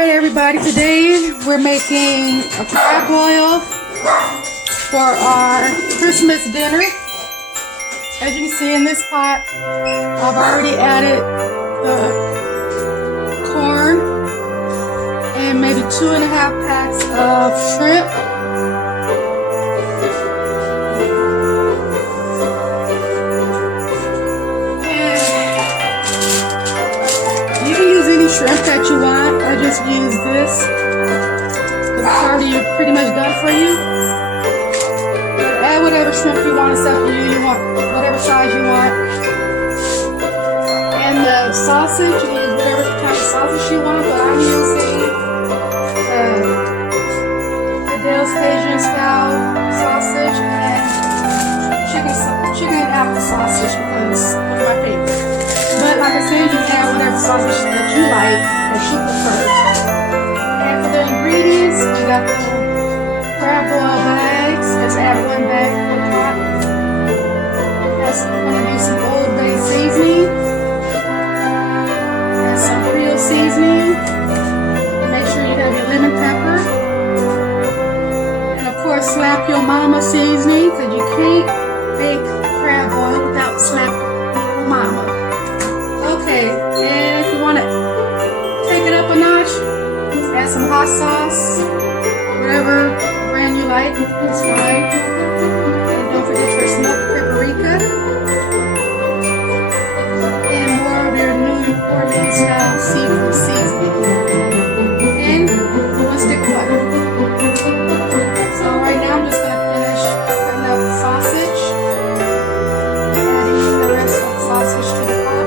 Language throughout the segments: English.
Alright everybody, today we're making a crab boil for our Christmas dinner. As you can see in this pot, I've already added the corn and maybe 2.5 packs of shrimp. Shrimp that you want. I just use this because it's already pretty much done for you. But add whatever shrimp you want. It's up to you. You want whatever size you want. And the sausage, you can use whatever kind of sausage you want. But I'm using Adele's Cajun style sausage and chicken and apple sausage because it's my favorite. But like I said, you can add whatever sausage that you like or you prefer. And for the ingredients, we got the crab boil bags. Let's add 1 bag per pot. I'm going to do some Old Bay seasoning and some Creole seasoning. Make sure you have your lemon pepper. And of course, slap your mama seasoning because you can't make crab boil without slapping your mama. Okay, and if you want to take it up a notch, add some hot sauce, whatever brand you like, it's fine. And don't forget your smoked paprika and more of your New Orleans style seafood seasoning and 1 stick of butter. So right now I'm just going to finish cutting up the sausage, adding the rest of the sausage to the pot.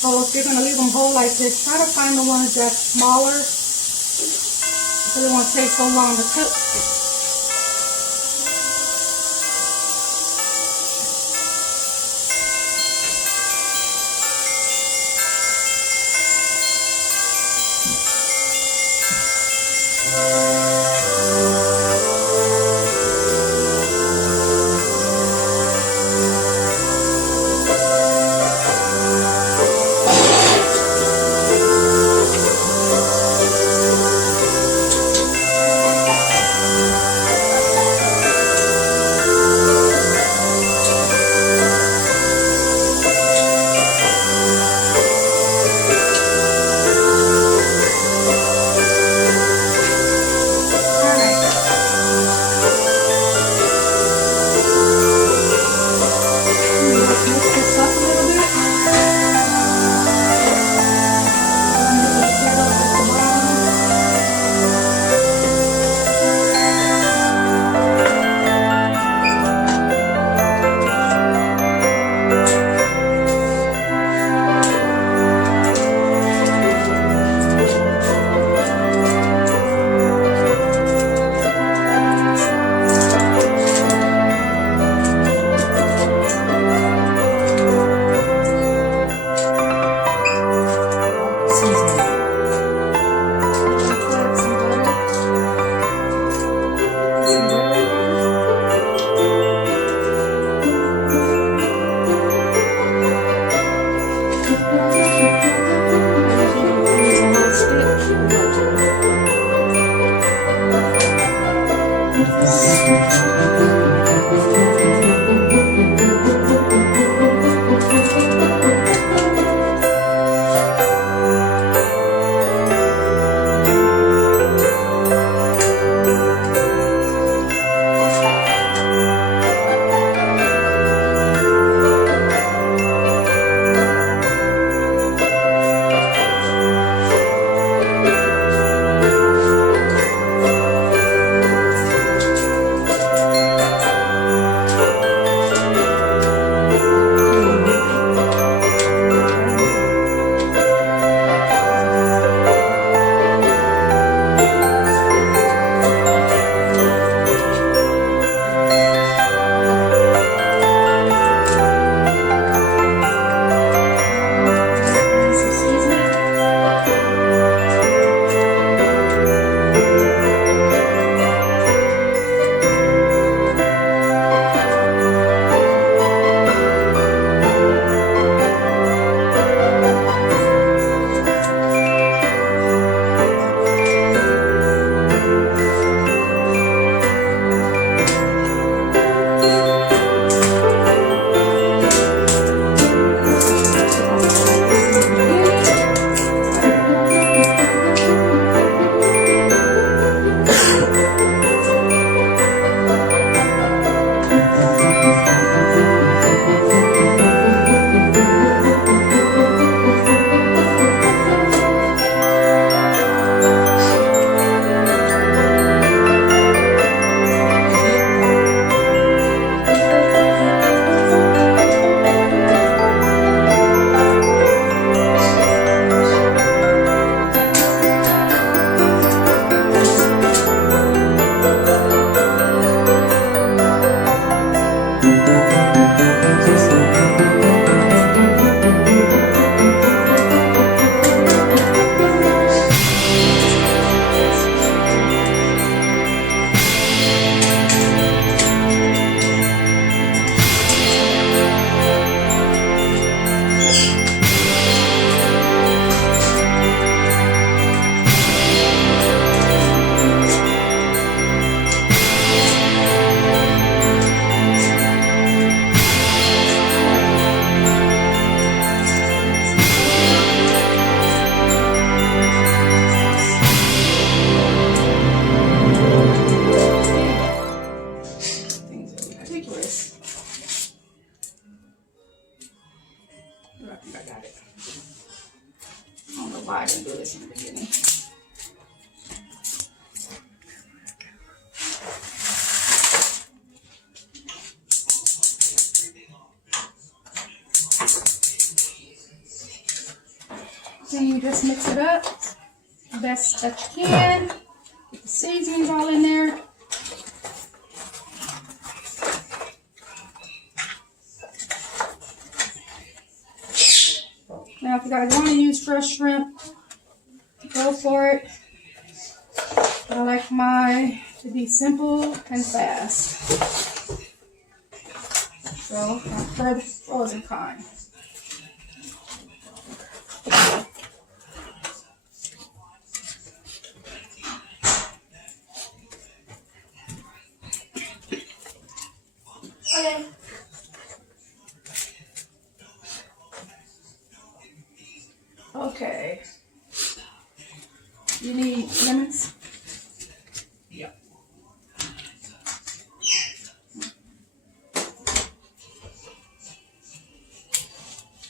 So if you're going to leave them whole like this, try to find the ones that's smaller because it won't take so long to cook. you just mix it up the best that you can. Get the seasonings all in there. Now, if you guys want to use fresh shrimp, go for it. But I like mine to be simple and fast. So, I prefer the frozen kind. Okay. Okay. You need lemons? Yeah.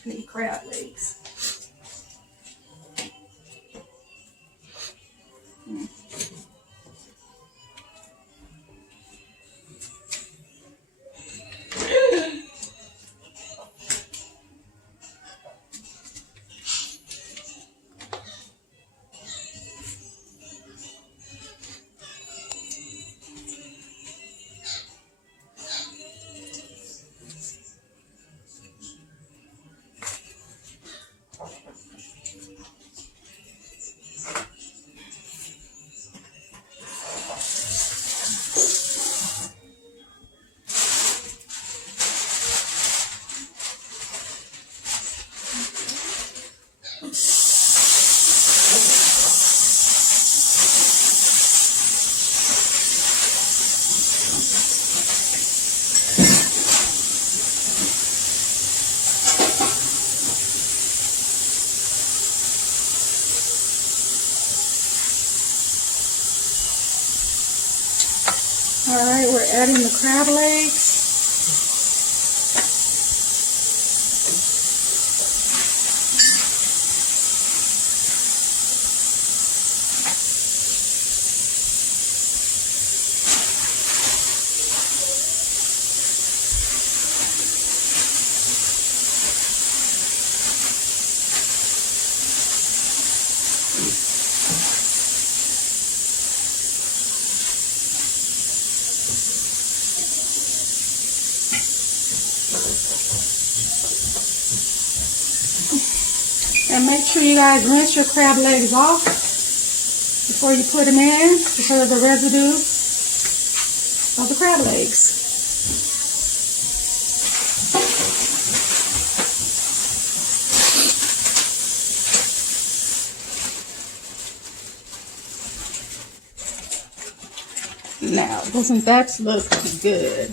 I need crab legs. Alright, we're adding the crab legs. And make sure you guys rinse your crab legs off before you put them in because of the residue of the crab legs. Now, doesn't that look good?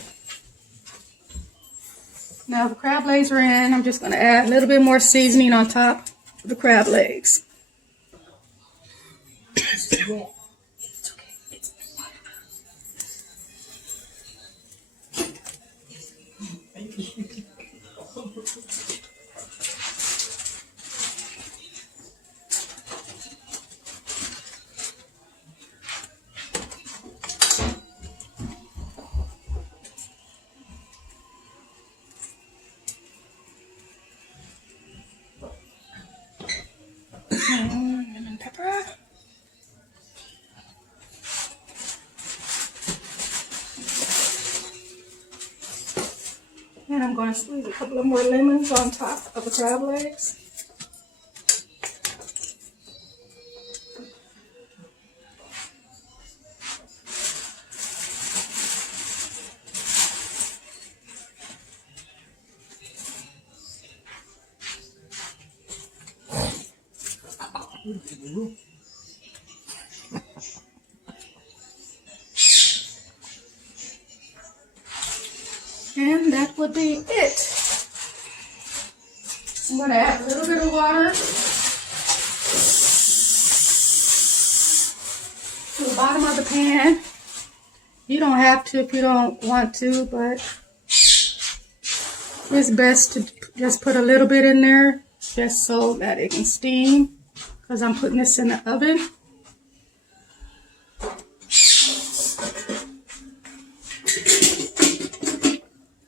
Now the crab legs are in. I'm just going to add a little bit more seasoning on top of the crab legs. It's wet. It's okay. It's Lemon pepper. And I'm going to squeeze a couple of more lemons on top of the crab legs. And that would be it. I'm going to add a little bit of water to the bottom of the pan. You don't have to if you don't want to, but it's best to just put a little bit in there just so that it can steam because I'm putting this in the oven.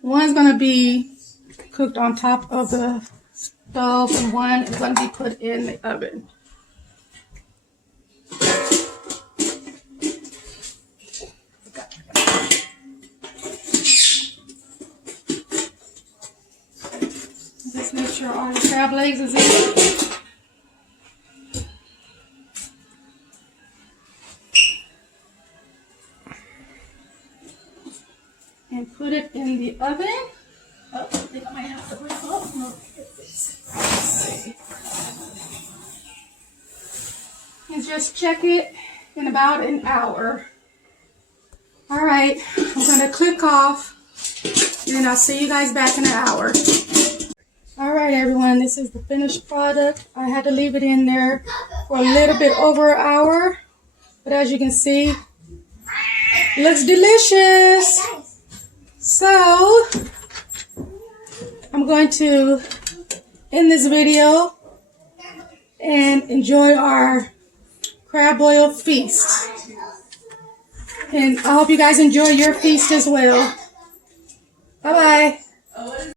One's going to be cooked on top of the stove and one is going to be put in the oven. sure all the crab legs is in. And put it in the oven. Oh, I think I might have to bring it up. No, let's see. And just check it in about an hour. All right, I'm gonna click off, and then I'll see you guys back in an hour. All right, everyone, this is the finished product. I had to leave it in there for a little bit over an hour, but as you can see, it looks delicious. So, I'm going to end this video and enjoy our crab boil feast. And I hope you guys enjoy your feast as well. Bye-bye.